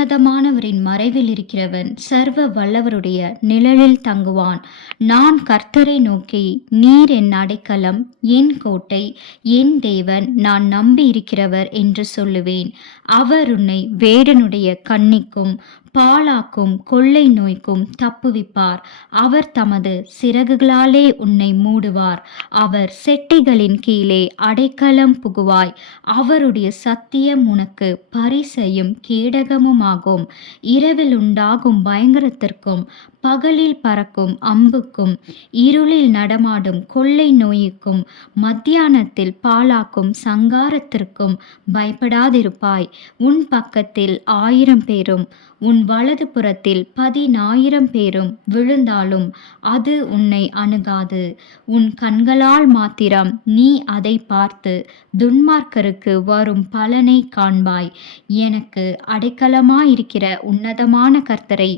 உன்னதமானவரின் மறைவில் இருக்கிறவன் சர்வ வல்லவருடைய நிழலில் தங்குவான். நான் கர்த்தரை நோக்கி, நீர் என் அடைக்கலம், என் கோட்டை, என் தேவன், நான் நம்பியிருக்கிறவர் என்று சொல்லுவேன். அவர் உன்னை வேடனுடைய கண்ணிக்கும் பாழாக்கும் கொள்ளை நோய்க்கும் தப்புவிப்பார். அவர் தமது சிறகுகளாலே உன்னை மூடுவார். அவர் செட்டைகளின் கீழே அடைக்கலம் புகுவாய். அவருடைய சத்தியம் உனக்கு பரிசையும் கேடகமுமாகும். இரவில் உண்டாகும் பயங்கரத்திற்கும் பகலில் பறக்கும் அம்புக்கும் இருளில் நடமாடும் கொள்ளை நோய்க்கும் மத்தியானத்தில் பாழாக்கும் சங்காரத்திற்கும் பயப்படாதிருப்பாய். உன் பக்கத்தில் 1000 பேரும் உன் வலது புறத்தில் 10,000 பேரும் விழுந்தாலும் அது உன்னை அணுகாது. உன் கண்களால் மாத்திரம் நீ அதை பார்த்து துன்மார்க்கருக்கு வரும் பலனை காண்பாய். எனக்கு அடைக்கலமாயிருக்கிற உன்னதமான கர்த்தரை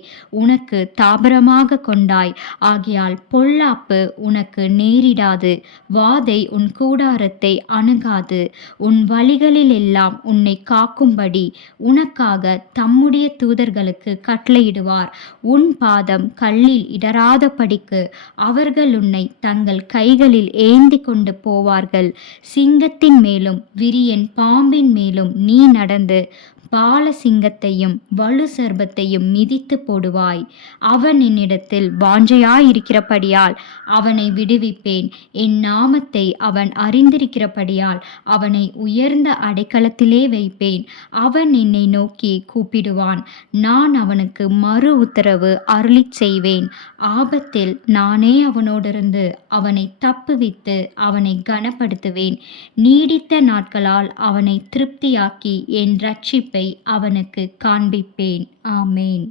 உனக்கு தாபரமாக கொண்டாய். ஆகையால் பொல்லாப்பு உனக்கு நேரிடாது, வாதை உன் கூடாரத்தை அணுகாது. உன் வழிகளில் எல்லாம் உன்னை காக்கும்படி உனக்காக தம்முடைய தூதர்களுக்கு கட்டளையிடுவார். உன் பாதம் கல்லில் இடராதபடிக்கு அவர்கள் உன்னை தங்கள் கைகளில் ஏந்தி கொண்டு போவார்கள். சிங்கத்தின் மேலும் விரியன் பாம்பின் மேலும் நீ நடந்து பால சிங்கத்தையும் வலு சர்ப்பத்தையும் மிதித்து போடுவாய். அவன் என்னிடத்தில் வாஞ்சையாயிருக்கிறபடியால் அவனை விடுவிப்பேன். என் நாமத்தை அவன் அறிந்திருக்கிறபடியால் அவனை உயர்ந்த அடைக்கலத்திலே வைப்பேன். அவன் என்னை நோக்கி கூப்பிடுவான், நான் அவனுக்கு மறு உத்தரவு அருளிச் செய்வேன். ஆபத்தில் நானே அவனோடிருந்து அவனை தப்புவித்து அவனை கனப்படுத்துவேன். நீடித்த நாட்களால் அவனை திருப்தியாக்கி என் இரட்சிப்பை அவனுக்கு காண்பிப்பேன். ஆமேன்.